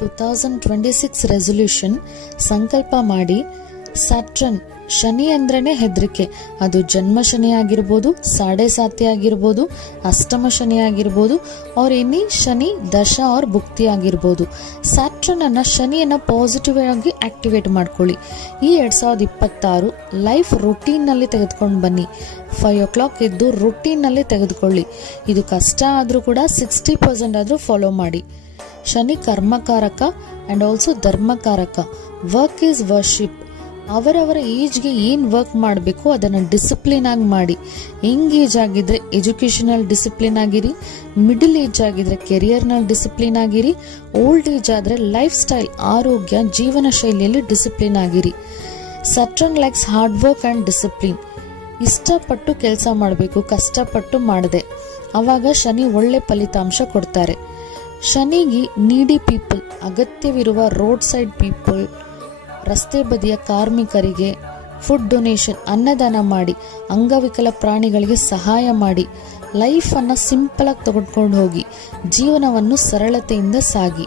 2026 resolution ಸಂಕಲ್ಪ ಮಾಡಿ. Saturn Shani ಅಂದ್ರೇನೆ ಹೆದರಿಕೆ. ಅದು ಜನ್ಮ ಶನಿ ಆಗಿರ್ಬೋದು, ಸಾಡೆ ಸಾತಿ ಆಗಿರ್ಬೋದು, ಅಷ್ಟಮ ಶನಿ ಆಗಿರ್ಬೋದು, ಅವ್ರ ಎನಿ ಶನಿ ದಶ ಅವ್ರ ಭುಕ್ತಿ ಆಗಿರ್ಬೋದು. ಸ್ಯಾಟರ್ನ್ ಅನ್ನ ಶನಿಯನ್ನ ಪಾಸಿಟಿವ್ ಆಗಿ ಆಕ್ಟಿವೇಟ್ ಮಾಡ್ಕೊಳ್ಳಿ. ಈ 2026 ಲೈಫ್ ರುಟೀನ್ ನಲ್ಲಿ ತೆಗೆದುಕೊಂಡು ಬನ್ನಿ. 5 o'clock ಎದ್ದು ರುಟೀನ್ ನಲ್ಲಿ ತೆಗೆದುಕೊಳ್ಳಿ. ಇದು ಕಷ್ಟ ಆದ್ರೂ ಕೂಡ 60% ಆದ್ರೂ ಫಾಲೋ ಮಾಡಿ. ಶನಿ ಕರ್ಮಕಾರಕ ಅಂಡ್ ಆಲ್ಸೋ ಧರ್ಮಕಾರಕ. Work is worship. ಅವರವರ ಏಜ್ಗೆ ಏನು ವರ್ಕ್ ಮಾಡಬೇಕು ಅದನ್ನು ಡಿಸಿಪ್ಲಿನ್ ಆಗಿ ಮಾಡಿ. ಯಂಗ್ ಏಜ್ ಆಗಿದ್ರೆ ಎಜುಕೇಷನಲ್ ಡಿಸಿಪ್ಲಿನ್ ಆಗಿರಿ, ಮಿಡಲ್ ಏಜ್ ಆಗಿದ್ರೆ ಕೆರಿಯರ್ನಲ್ಲಿ ಡಿಸಿಪ್ಲಿನ್ ಆಗಿರಿ, ಓಲ್ಡ್ ಏಜ್ ಆದರೆ ಲೈಫ್ ಸ್ಟೈಲ್ ಆರೋಗ್ಯ ಜೀವನ ಶೈಲಿಯಲ್ಲಿ ಡಿಸಿಪ್ಲಿನ್ ಆಗಿರಿ. Saturn likes hard work and discipline. ಇಷ್ಟಪಟ್ಟು ಕೆಲಸ ಮಾಡಬೇಕು, ಕಷ್ಟಪಟ್ಟು ಮಾಡದೆ, ಆವಾಗ ಶನಿ ಒಳ್ಳೆ ಫಲಿತಾಂಶ ಕೊಡ್ತಾರೆ. ಶನಿಗೆ ನೀಡಿ ಪೀಪಲ್, ಅಗತ್ಯವಿರುವ ರೋಡ್ ಸೈಡ್ ಪೀಪಲ್, ರಸ್ತೆ ಬದಿಯ ಕಾರ್ಮಿಕರಿಗೆ ಫುಡ್ ಡೊನೇಷನ್, ಅನ್ನದಾನ ಮಾಡಿ, ಅಂಗವಿಕಲ ಪ್ರಾಣಿಗಳಿಗೆ ಸಹಾಯ ಮಾಡಿ. ಲೈಫನ್ನು ಸಿಂಪಲ್ ಆಗಿ ತಗೊಂಡ್ಕೊಂಡು ಹೋಗಿ, ಜೀವನವನ್ನು ಸರಳತೆಯಿಂದ ಸಾಗಿ.